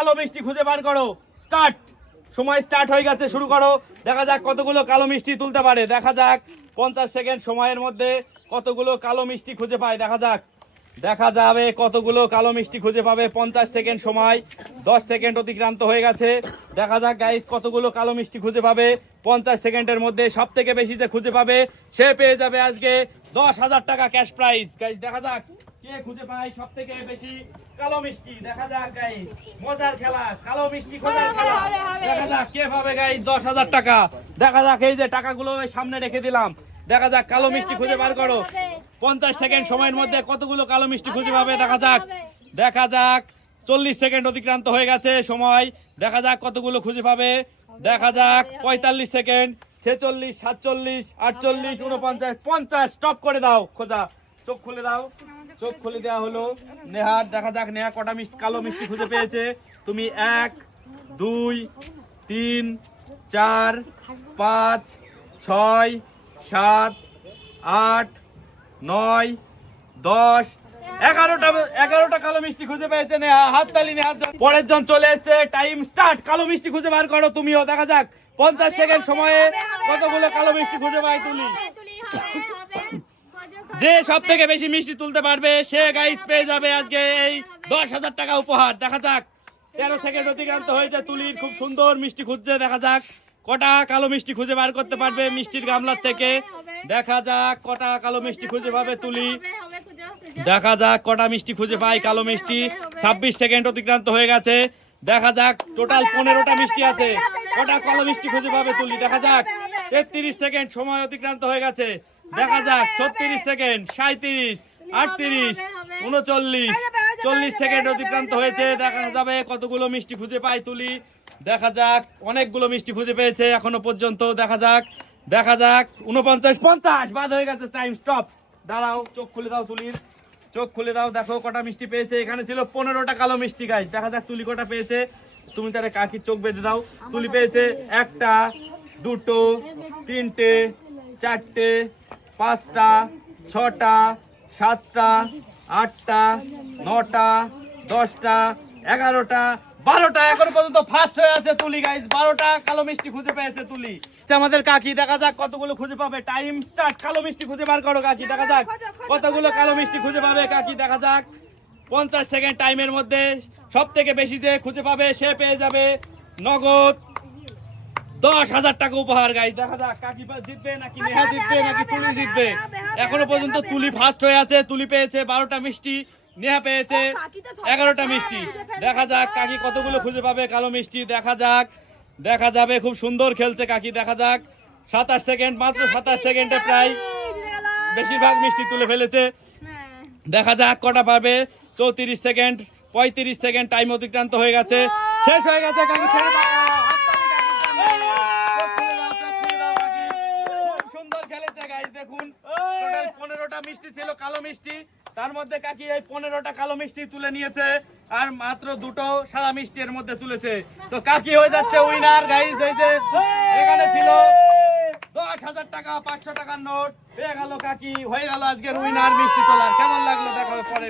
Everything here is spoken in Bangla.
কালো মিষ্টি খুঁজে বার করো। স্টার্ট সময় স্টার্ট হয়ে গেছে, শুরু করো। দেখা যাক কতগুলো কালো মিষ্টি তুলতে পারে। দেখা যাক পঞ্চাশ সেকেন্ড সময়ের মধ্যে কতগুলো কালো মিষ্টি খুঁজে পায়। দেখা যাক। দেখা যাবে কতগুলো কালো মিষ্টি খুঁজে পাবে। পঞ্চাশ সেকেন্ড সময়, দশ সেকেন্ড অতিক্রান্ত হয়ে গেছে। দেখা যাক গাইস কতগুলো কালো মিষ্টি খুঁজে পাবে। পঞ্চাশ সেকেন্ডের মধ্যে সব থেকে বেশি যে খুঁজে পাবে, সে পেয়ে যাবে আজকে দশ হাজার টাকা ক্যাশ প্রাইজ গাইস দেখা যাক। কে খুঁজে পায় সব থেকে বেশি কালো মিষ্টি। দেখা যাক গাইস মজার খেলা কালো মিষ্টি খোঁজার খেলা। দেখা যাক কে পাবে গাইস দশ হাজার টাকা। দেখা যাক এই যে টাকাগুলো সামনে রেখে দিলাম। দেখা যাক কালো মিষ্টি খুঁজে বার করো। পঞ্চাশ সেকেন্ড সময়ের মধ্যে কতগুলো কালো মিষ্টি খুঁজে পাবে? দেখা যাক। দেখা যাক। চল্লিশ সেকেন্ড অতিক্রান্ত হয়ে গেছে সময়। দেখা যাক কতগুলো খুঁজে পাবে। দেখা যাক পঁয়তাল্লিশ সেকেন্ড। ছেচল্লিশ সাতচল্লিশ আটচল্লিশ উনপঞ্চাশ পঞ্চাশ। স্টপ করে দাও খোঁজা। চোখ খুলে দাও। চোখ খুলে দেওয়া হলো। নেহার, দেখা যাক, নেহা কটা মিষ্টি, কালো মিষ্টি খুঁজে পেয়েছে। তুমি এক, দুই, তিন, চার, পাঁচ, ছয়, সাত, আট, নয়, দশ। এগারোটা এগারোটা কালো মিষ্টি খুঁজে পেয়েছে নেহা। হাততালি জন্য। পরের জন চলে এসছে। Time start. কালো মিষ্টি খুঁজে বার করো তুমিও। দেখা যাক। পঞ্চাশ সেকেন্ড সময়ে কতগুলো কালো মিষ্টি খুঁজে পাই তুলি যে সব থেকে বেশি মিষ্টি তুলতে পারবে, সে গাইস পেয়ে যাবে আজকে এই দশ হাজার টাকা উপহার। দেখা যাক। তেরো সেকেন্ড অতিক্রান্ত হয়েছে তুলির, খুব সুন্দর মিষ্টি খুঁজছে, দেখা যাক। কটা কালো মিষ্টি খুঁজে বার করতে পারবে মিষ্টির গামলার থেকে। দেখা যাক কটা কালো মিষ্টি খুঁজে পাবে তুলি। দেখা যাক কটা মিষ্টি খুঁজে পাই কালো মিষ্টি। ছাব্বিশ সেকেন্ড অতিক্রান্ত হয়ে গেছে। দেখা যাক টোটাল পনেরোটা মিষ্টি আছে। কটা কালো মিষ্টি খুঁজে পাবে তুলি, দেখা যাক। তেত্রিশ সেকেন্ড সময় অতিক্রান্ত হয়ে গেছে। দেখা যাক ছত্রিশ সেকেন্ড সাঁত্রিশ আটত্রিশ উনচল্লিশ চল্লিশ সেকেন্ড অতিক্রান্ত হয়েছে দেখা যাবে কতগুলো মিষ্টি খুঁজে পাই তুলি। দেখা যাক অনেকগুলো মিষ্টি খুঁজে পেয়েছে এখনও পর্যন্ত দেখা যাক দেখা যাক উনপঞ্চাশ পঞ্চাশ বাদ হয়ে গেছে টাইম স্টপ দাঁড়াও চোখ খুলে দাও তুলির চোখ খুলে দাও দেখো কটা মিষ্টি পেয়েছে এখানে ছিল পনেরোটা কালো মিষ্টি গাছ দেখা যাক তুলি কটা পেয়েছে। তুমি তাহলে কাকির চোখ বেঁধে দাও? তুলি পেয়েছে একটা দুটো তিনটে চারটে পাঁচটা, ছটা, সাতটা, আটটা, নটা, দশটা, এগারোটা, বারোটা। এখন পর্যন্ত ফার্স্ট হয়ে আছে তুলি গাইজ বারোটা কালো মিষ্টি খুঁজে পেয়েছে তুলি। আমাদের কাকি, দেখা যাক কতগুলো খুঁজে পাবে। টাইম স্টার্ট কালো মিষ্টি খুঁজে বার করো, কাকি, দেখা যাক। কতগুলো কালো মিষ্টি খুঁজে পাবে, কাকি, দেখা যাক। পঞ্চাশ সেকেন্ড টাইমের মধ্যে সব থেকে বেশি যে খুঁজে পাবে, সে পেয়ে যাবে নগদ দশ হাজার টাকা উপহার গাইজ দেখা যাক কাকি বা জিতবে নাকি নেহা জিতবে নাকি তুলি জিতবে? এখনও পর্যন্ত তুলি ফার্স্ট হয়ে আছে তুলি পেয়েছে বারোটা মিষ্টি নেহা পেয়েছে এগারোটা মিষ্টি। দেখা যাক কাকি কতগুলো খুঁজে পাবে কালো মিষ্টি দেখা যাক। দেখা যাবে খুব সুন্দর খেলছে কাকি দেখা যাক। সাতাশ সেকেন্ড মাত্র সাতাশ সেকেন্ডে প্রায় বেশিরভাগ মিষ্টি তুলে ফেলেছে। দেখা যাক কটা পাবে। চৌত্রিশ সেকেন্ড পঁয়ত্রিশ সেকেন্ড টাইম অতিক্রান্ত হয়ে গেছে। শেষ হয়ে গেছে কাকি ছেড়ে দাও হাততালি কাকির জন্য। চোখ খুলে দাও, চোখ খুলে দাও কাকি। খুব সুন্দর খেলেছে গাইস দেখুন পনেরোটা মিষ্টি ছিল, কালো মিষ্টি। তার মধ্যে কাকি এই পনেরোটা কালো মিষ্টি তুলে নিয়েছে, আর মাত্র দুটো সাদা মিষ্টি এর মধ্যে তুলেছে। তো কাকি হয়ে যাচ্ছে উইনার গাইজ এই যে এখানে ছিল দশ হাজার টাকা, পাঁচশো টাকার নোট। হয়ে গেল কাকি, হয়ে গেল আজকের উইনার মিষ্টি তোলার। কেমন লাগল দেখো পরে?